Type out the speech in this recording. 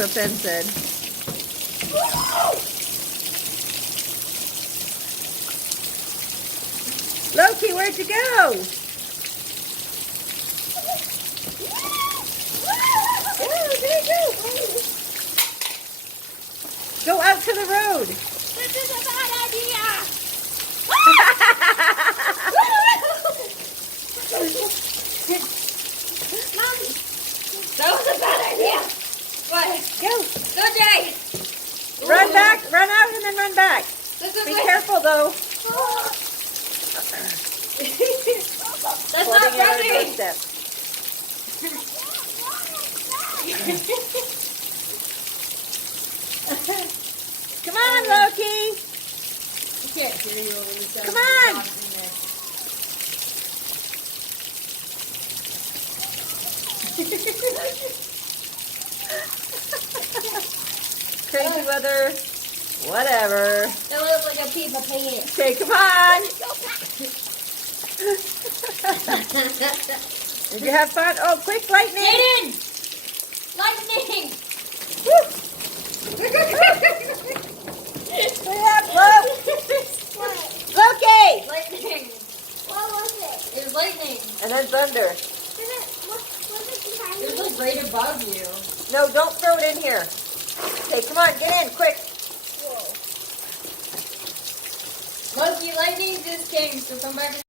what Ben said. Loki, where'd you go? There you go. Go out to the road. This is a bad idea. Mom, that was a bad idea. What? Go. Go, Jay. Run back. Run out and then run back. This is Be like- careful though. That's Holding not it on the running. doorstep. Come on, Loki. I can't hear you over the Come on. Crazy weather. Whatever. That looks like a piece of paint. Okay, come on. Did you have fun? Oh, quick, lightning. Aiden! Lightning! Hurry up, Loki. Lightning! What was it? It was lightning. And then thunder. What was it behind It was me? like right above you. No, don't throw it in here. Okay, come on, get in, quick. Monkey lightning just came, so come back.